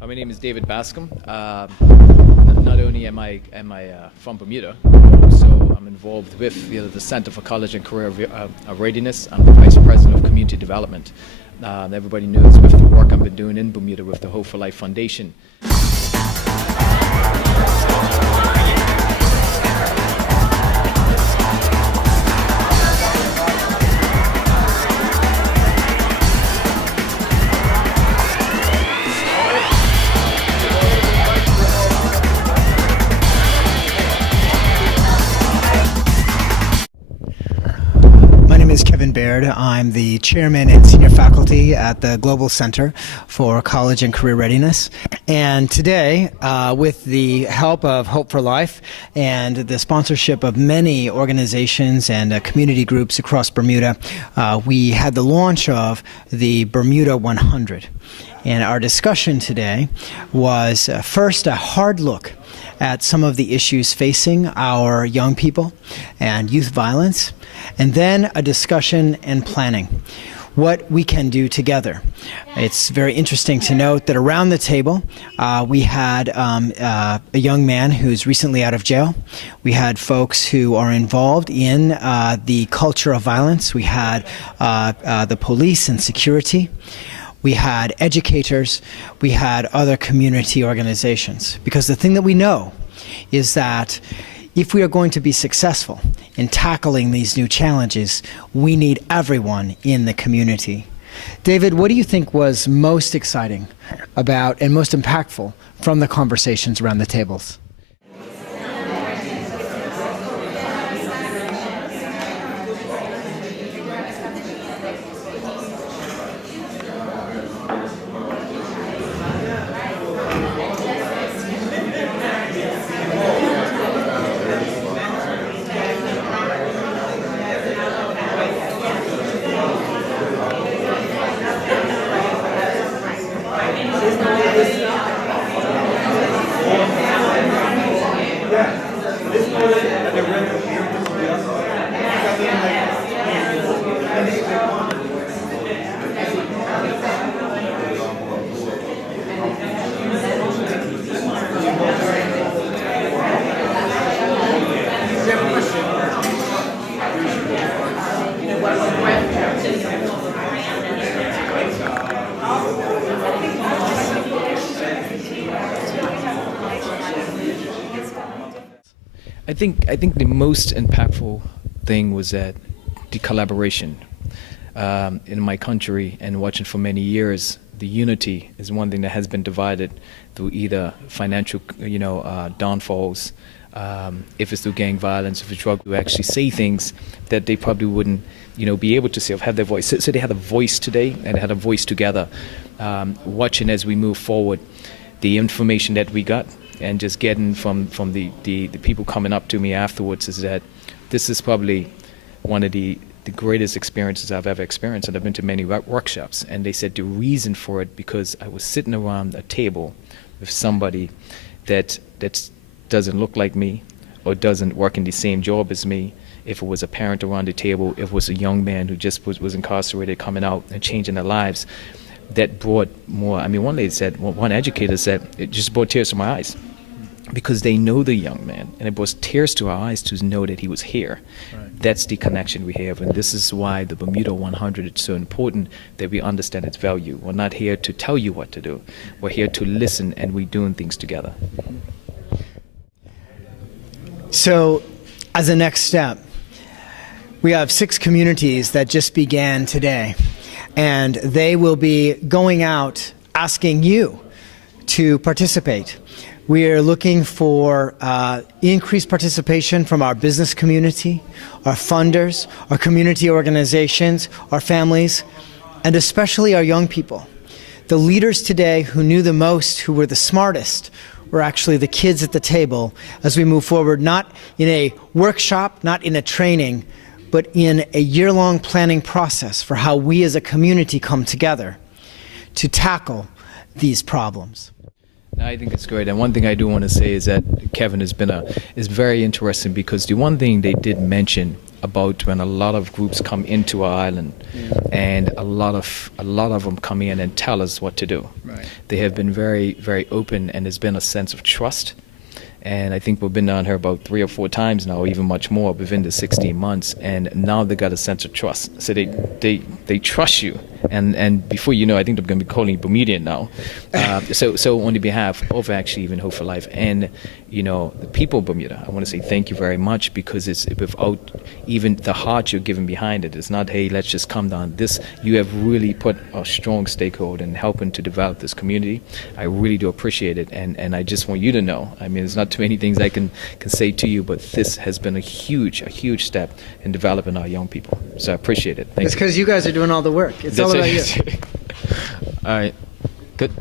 My name is David Bascome. Not only am I from Bermuda, so I'm involved with the Center for College and Career Readiness. I'm the Vice President of Community Development. Everybody knows with the work I've been doing in Bermuda with the Hope for Life Foundation. Kevin Beard. I'm the chairman and senior faculty at the Global Center for College and Career Readiness. And today, with the help of Hope for Life and the sponsorship of many organizations and community groups across Bermuda, we had the launch of the Bermuda 100. And our discussion today was first a hard look at some of the issues facing our young people and youth violence, and then a discussion and planning, what we can do together. It's very interesting to note that around the table we had a young man who's recently out of jail. We had folks who are involved in the culture of violence. We had the police and security. We had educators, we had other community organizations. Because the thing that we know is that if we are going to be successful in tackling these new challenges, we need everyone in the community. David, what do you think was most exciting about and most impactful from the conversations around the tables? I think the most impactful thing was that the collaboration in my country and watching for many years. The unity is one thing that has been divided through either financial, downfalls, if it's through gang violence, if it's drug, to actually say things that they probably wouldn't, be able to say or have their voice. So they had a voice today, and they had a voice together. Watching as we move forward, the information that we got, and just getting from the people coming up to me afterwards is that this is probably one of the greatest experiences I've ever experienced. And I've been to many workshops, and they said the reason for it because I was sitting around a table with somebody that doesn't look like me or doesn't work in the same job as me. If it was a parent around the table, if it was a young man who just was incarcerated coming out and changing their lives, that brought more. I mean, one educator said, it just brought tears to my eyes. Because they know the young man, and it brought tears to our eyes to know that he was here. Right. That's the connection we have, and this is why the Bermuda 100 is so important, that we understand its value. We're not here to tell you what to do. We're here to listen, and we're doing things together. So, as a next step, we have 6 communities that just began today, and they will be going out asking you to participate. We are looking for increased participation from our business community, our funders, our community organizations, our families, and especially our young people. The leaders today who knew the most, who were the smartest, were actually the kids at the table as we move forward, not in a workshop, not in a training, but in a year-long planning process for how we as a community come together to tackle these problems. I think it's great, and one thing I do want to say is that Kevin is very interesting, because the one thing they did mention about when a lot of groups come into our island, and a lot of them come in and tell us what to do. Right. They have been very, very open, and there's been a sense of trust. And I think we've been down here about 3 or 4 times now, even much more within the 16 months. And now they got a sense of trust. So they trust you. And before you know, I think they're going to be calling you Bermudian now. So on the behalf of actually even Hope for Life and, the people of Bermuda, I want to say thank you very much, because it's without even the heart you're giving behind it. It's not, hey, let's just come down. You have really put a strong stakeholder in helping to develop this community. I really do appreciate it. And I just want you to know, I mean, there's not too many things I can say to you, but this has been a huge step in developing our young people. So I appreciate it. Thank you. It's because you guys are doing all the work. It's all about you. All right. Good.